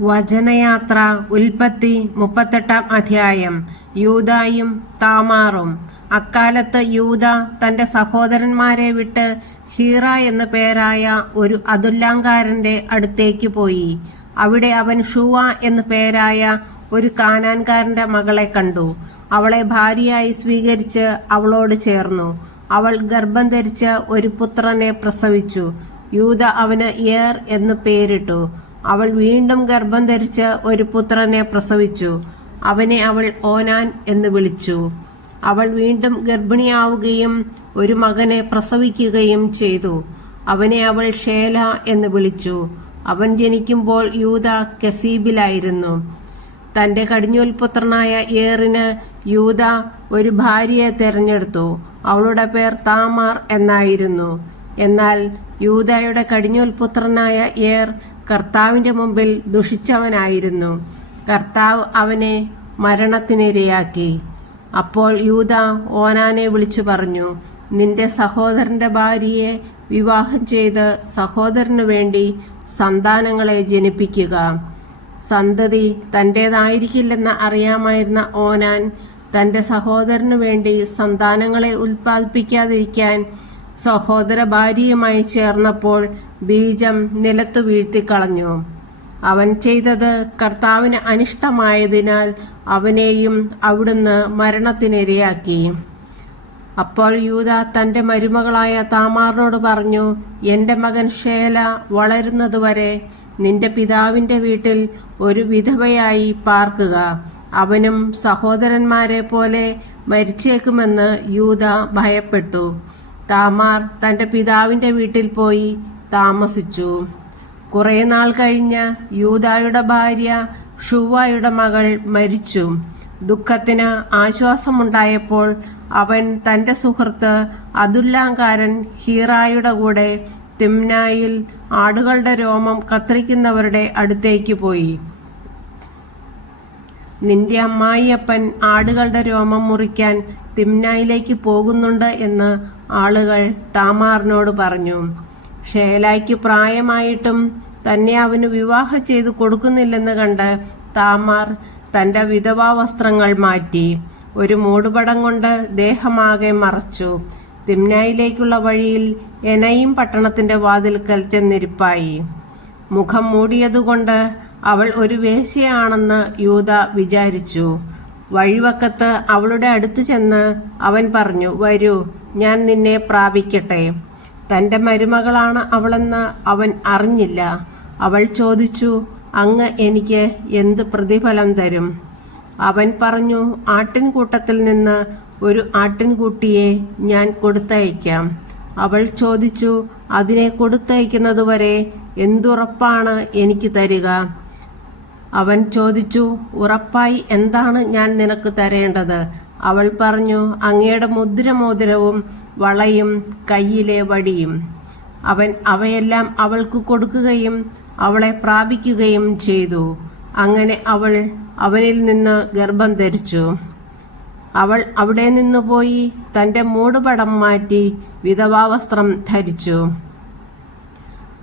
വചനയാത്ര ഉൽപ്പത്തി മുപ്പത്തെട്ടാം അധ്യായം. യൂതായും താമാറും. അക്കാലത്ത് യൂത തന്റെ സഹോദരന്മാരെ വിട്ട് ഹീറ എന്ന പേരായ ഒരു അതുല്ലാങ്കാരന്റെ അടുത്തേക്ക് പോയി. അവിടെ അവൻ ഷുവ എന്ന പേരായ ഒരു കാനാൻകാരന്റെ മകളെ കണ്ടു. അവളെ ഭാര്യയായി സ്വീകരിച്ച് അവളോട് ചേർന്നു. അവൾ ഗർഭം ധരിച്ച് ഒരു പുത്രനെ പ്രസവിച്ചു. യൂത അവന് ഏർ എന്ന് പേരിട്ടു. അവൾ വീണ്ടും ഗർഭം ധരിച്ച് ഒരു പുത്രനെ പ്രസവിച്ചു. അവനെ അവൾ ഓനാൻ എന്ന് വിളിച്ചു. അവൾ വീണ്ടും ഗർഭിണിയാവുകയും ഒരു മകനെ പ്രസവിക്കുകയും ചെയ്തു. അവനെ അവൾ ഷേല എന്ന് വിളിച്ചു. അവൻ ജനിക്കുമ്പോൾ യൂത കസീബിലായിരുന്നു. തന്റെ കടിഞ്ഞൂൽപുത്രനായ ഏറിന് യൂത ഒരു ഭാര്യയെ തെരഞ്ഞെടുത്തു. അവളുടെ പേർ താമാർ എന്നായിരുന്നു. എന്നാൽ യൂതയുടെ കടിഞ്ഞൂൽപുത്രനായ ഏർ കർത്താവിന്റെ മുമ്പിൽ ദുഷിച്ചവനായിരുന്നു. കർത്താവ് അവനെ മരണത്തിനിരയാക്കി. അപ്പോൾ യൂത ഓനാനെ വിളിച്ചു പറഞ്ഞു നിന്റെ സഹോദരന്റെ ഭാര്യയെ വിവാഹം ചെയ്ത് സഹോദരനു വേണ്ടി സന്താനങ്ങളെ ജനിപ്പിക്കുക. സന്തതി തന്റേതായിരിക്കില്ലെന്ന് അറിയാമായിരുന്ന ഓനാൻ തന്റെ സഹോദരനു വേണ്ടി സന്താനങ്ങളെ ഉൽപ്പാദിപ്പിക്കാതിരിക്കാൻ സഹോദര ഭാര്യയുമായി ചേർന്നപ്പോൾ ബീജം നിലത്തു വീഴ്ത്തിക്കളഞ്ഞു. അവൻ ചെയ്തത് കർത്താവിന് അനിഷ്ടമായതിനാൽ അവനെയും അവിടുന്ന് മരണത്തിനിരയാക്കി. അപ്പോൾ യൂത തന്റെ മരുമകളായ താമാറിനോട് പറഞ്ഞു എന്റെ മകൻ ഷേല വളരുന്നതുവരെ നിന്റെ പിതാവിന്റെ വീട്ടിൽ ഒരു വിധവയായി പാർക്കുക. അവനും സഹോദരന്മാരെ പോലെ മരിച്ചേക്കുമെന്ന് യൂത ഭയപ്പെട്ടു. താമാർ തന്റെ പിതാവിന്റെ വീട്ടിൽ പോയി താമസിച്ചു. കുറേ നാൾ കഴിഞ്ഞ് യൂതായുടെ ഭാര്യ ഷുവായുടെ മകൾ മരിച്ചു. ദുഃഖത്തിന് ആശ്വാസമുണ്ടായപ്പോൾ അവൻ തന്റെ സുഹൃത്ത് അതുല്ലാങ്കാരൻ ഹീറായുടെ കൂടെ തിംനായിൽ ആടുകളുടെ രോമം കത്തിരിക്കുന്നവരുടെ അടുത്തേക്ക് പോയി. നിന്റെ അമ്മായിയപ്പൻ ആടുകളുടെ രോമം മുറിക്കാൻ തിംനായിലേക്ക് പോകുന്നുണ്ട് എന്ന് ആളുകൾ താമാറിനോട് പറഞ്ഞു ഷേലായ്ക്ക് പ്രായമായിട്ടും തന്നെ അവന് വിവാഹം ചെയ്തു കൊടുക്കുന്നില്ലെന്ന് കണ്ട് താമാർ തന്റെ വിധവാ വസ്ത്രങ്ങൾ മാറ്റി ഒരു മൂടുപടം കൊണ്ട് ദേഹമാകെ മറച്ചു. തിമ്നായിലേക്കുള്ള വഴിയിൽ എനയും പട്ടണത്തിന്റെ വാതിൽക്കൽ ചെന്നിരിപ്പായി. മുഖം മൂടിയതുകൊണ്ട് അവൾ ഒരു വേശ്യയാണെന്ന് യൂത വിചാരിച്ചു. വഴിവക്കത്ത് അവളുടെ അടുത്ത് ചെന്ന് അവൻ പറഞ്ഞു വരൂ ഞാൻ നിന്നെ പ്രാപിക്കട്ടെ. തന്റെ മരുമകളാണ് അവളെന്ന് അവൻ അറിഞ്ഞില്ല. അവൾ ചോദിച്ചു അങ്ങ് എനിക്ക് എന്ത് പ്രതിഫലം തരും? അവൻ പറഞ്ഞു ആട്ടിൻകൂട്ടത്തിൽ നിന്ന് ഒരു ആട്ടിൻകുട്ടിയെ ഞാൻ കൊടുത്തയക്കാം. അവൾ ചോദിച്ചു അതിനെ കൊടുത്തയക്കുന്നതുവരെ എന്തുറപ്പാണ് എനിക്ക് തരിക? അവൻ ചോദിച്ചു ഉറപ്പായി എന്താണ് ഞാൻ നിനക്ക് തരേണ്ടത്? അവൾ പറഞ്ഞു അങ്ങയുടെ മുദ്രമോതിരവും വളയും കയ്യിലെ വടിയും. അവൻ അവയെല്ലാം അവൾക്ക് കൊടുക്കുകയും അവളെ പ്രാപിക്കുകയും ചെയ്തു. അങ്ങനെ അവൾ അവനിൽ നിന്ന് ഗർഭം ധരിച്ചു. അവൾ അവിടെ നിന്ന് പോയി തന്റെ മൂടുപടം മാറ്റി വിധവാവസ്ത്രം ധരിച്ചു.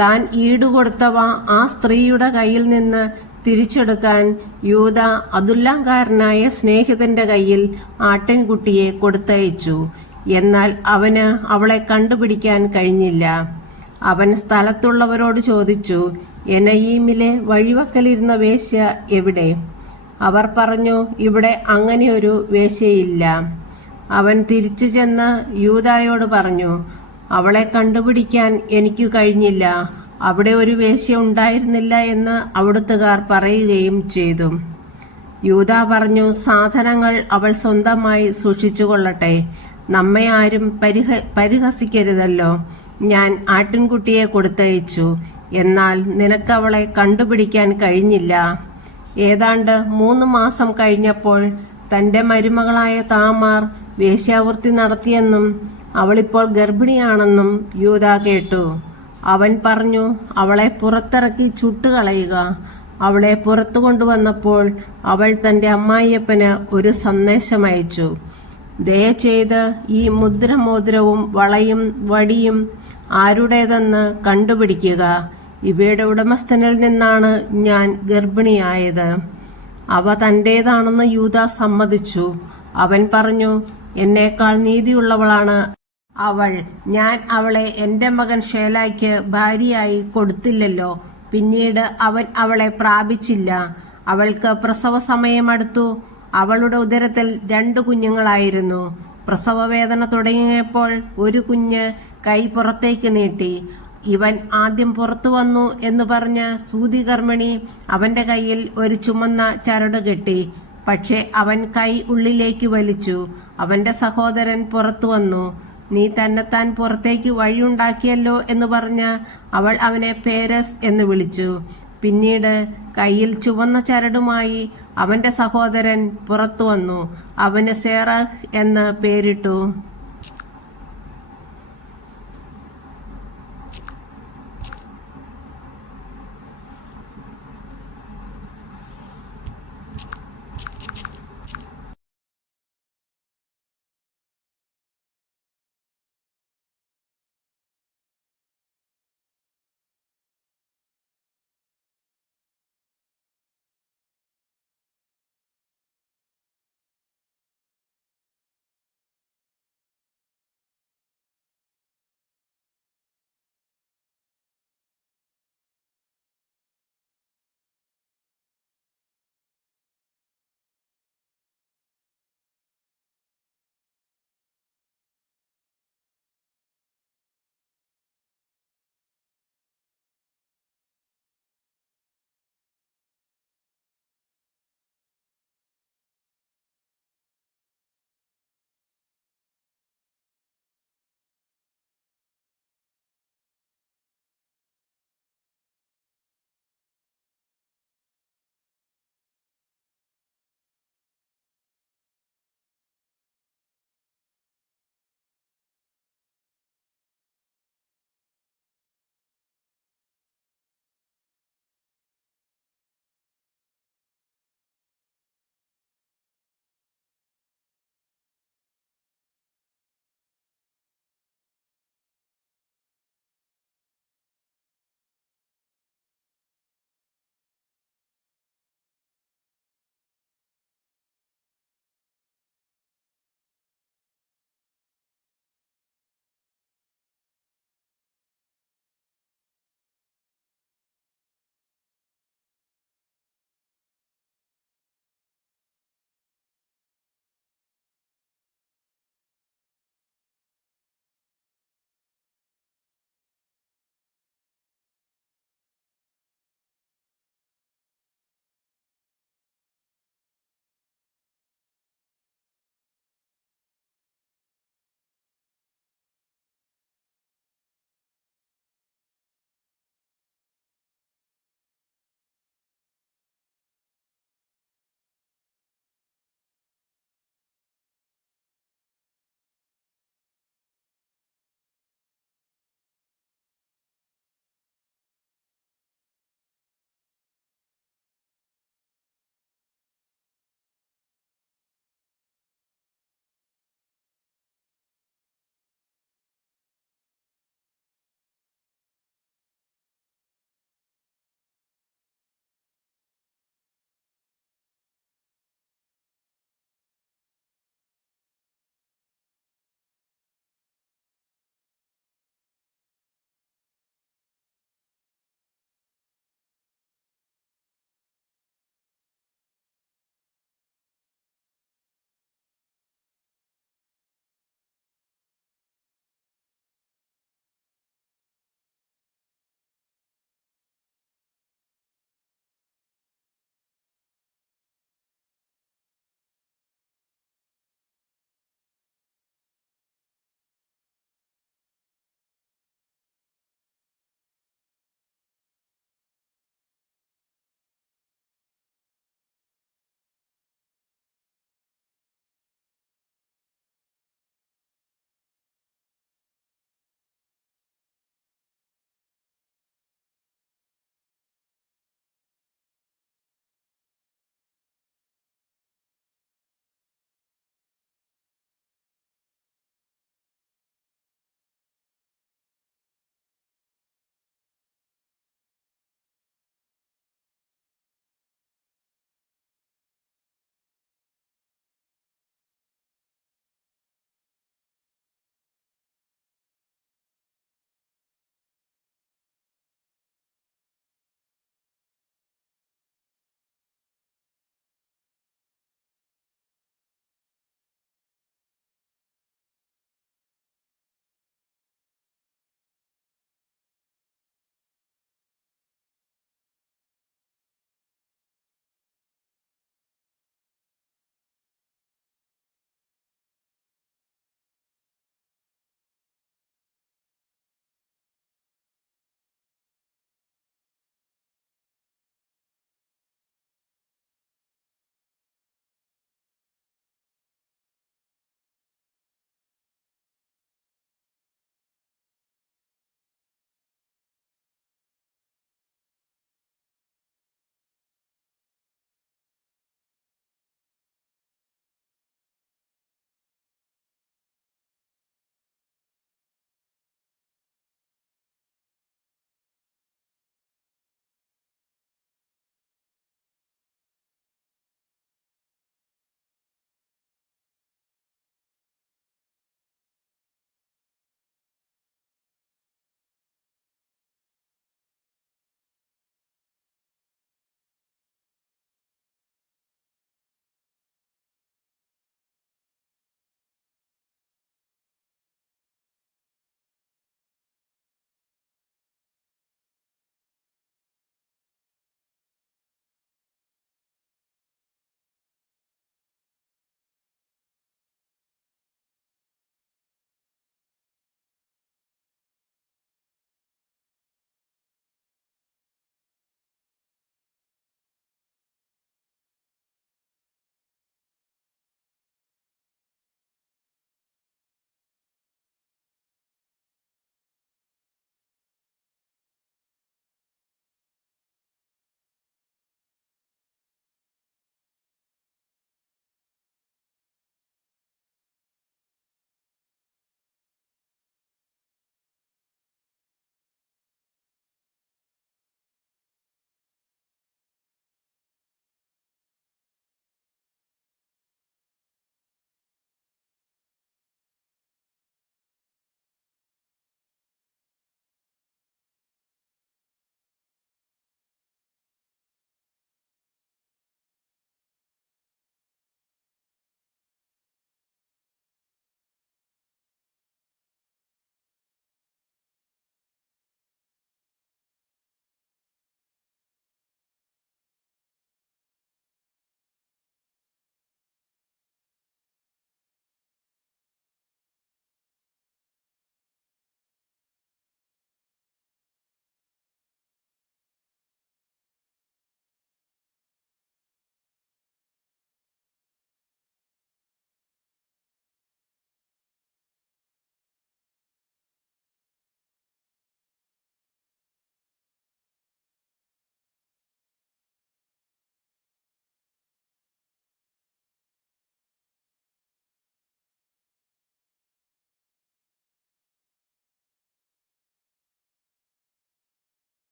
താൻ ഈടുകൊടുത്തവ ആ സ്ത്രീയുടെ കയ്യിൽ നിന്ന് തിരിച്ചെടുക്കാൻ യൂത അതുല്ലാങ്കാരനായ സ്നേഹിതന്റെ കയ്യിൽ ആട്ടിൻകുട്ടിയെ കൊടുത്തയച്ചു. എന്നാൽ അവന് അവളെ കണ്ടുപിടിക്കാൻ കഴിഞ്ഞില്ല. അവൻ സ്ഥലത്തുള്ളവരോട് ചോദിച്ചു എനയീമിലെ വഴിവക്കലിരുന്ന വേശ്യ എവിടെ? അവർ പറഞ്ഞു ഇവിടെ അങ്ങനെയൊരു വേശ്യയില്ല. അവൻ തിരിച്ചു ചെന്ന് യൂതായോട് പറഞ്ഞു അവളെ കണ്ടുപിടിക്കാൻ എനിക്ക് കഴിഞ്ഞില്ല. അവിടെ ഒരു വേശ്യ ഉണ്ടായിരുന്നില്ല എന്ന് അവിടുത്തുകാർ പറയുകയും ചെയ്തു. യൂത പറഞ്ഞു സാധനങ്ങൾ അവൾ സ്വന്തമായി സൂക്ഷിച്ചുകൊള്ളട്ടെ. നമ്മെ ആരും പരിഹ പരിഹസിക്കരുതല്ലോ. ഞാൻ ആട്ടിൻകുട്ടിയെ കൊടുത്തയച്ചു. എന്നാൽ നിനക്കവളെ കണ്ടുപിടിക്കാൻ കഴിഞ്ഞില്ല. ഏതാണ്ട് മൂന്ന് മാസം കഴിഞ്ഞപ്പോൾ തന്റെ മരുമകളായ താമാർ വേശ്യാവൃത്തി നടത്തിയെന്നും അവളിപ്പോൾ ഗർഭിണിയാണെന്നും യൂത കേട്ടു. അവൻ പറഞ്ഞു അവളെ പുറത്തിറക്കി ചുട്ടുകളയുക. അവളെ പുറത്തു കൊണ്ടുവന്നപ്പോൾ അവൾ തന്റെ അമ്മായിയപ്പന് ഒരു സന്ദേശം അയച്ചു. ദയചെയ്ത് ഈ മുദ്രമോതിരവും വളയും വടിയും ആരുടേതെന്ന് കണ്ടുപിടിക്കുക. ഇവയുടെ ഉടമസ്ഥനിൽ നിന്നാണ് ഞാൻ ഗർഭിണിയായത്. അവ തന്റേതാണെന്ന് യൂത സമ്മതിച്ചു. അവൻ പറഞ്ഞു എന്നേക്കാൾ നീതിയുള്ളവളാണ് അവൾ ഞാൻ അവളെ എന്റെ മകൻ ഷേലായ്ക്ക് ഭാര്യയായി കൊടുത്തില്ലല്ലോ. പിന്നീട് അവൻ അവളെ പ്രാപിച്ചില്ല. അവൾക്ക് പ്രസവ സമയമടുത്തു അവളുടെ ഉദരത്തിൽ രണ്ട് കുഞ്ഞുങ്ങളായിരുന്നു. പ്രസവവേദന തുടങ്ങിയപ്പോൾ ഒരു കുഞ്ഞ് കൈ പുറത്തേക്ക് നീട്ടി. ഇവൻ ആദ്യം പുറത്തു വന്നു എന്ന് പറഞ്ഞ് സൂതികർമ്മിണി അവന്റെ കയ്യിൽ ഒരു ചുമന്ന ചരട് കെട്ടി. പക്ഷെ അവൻ കൈ ഉള്ളിലേക്ക് വലിച്ചു. അവന്റെ സഹോദരൻ പുറത്തു വന്നു. നീ തന്നെത്താൻ പുറത്തേക്ക് വഴിയുണ്ടാക്കിയല്ലോ എന്ന് പറഞ്ഞ് അവൾ അവനെ പേരസ് എന്ന് വിളിച്ചു. പിന്നീട് കയ്യിൽ ചുവന്ന ചരടുമായി അവന്റെ സഹോദരൻ പുറത്തു വന്നു. അവന് സേറഹ് എന്ന് പേരിട്ടു.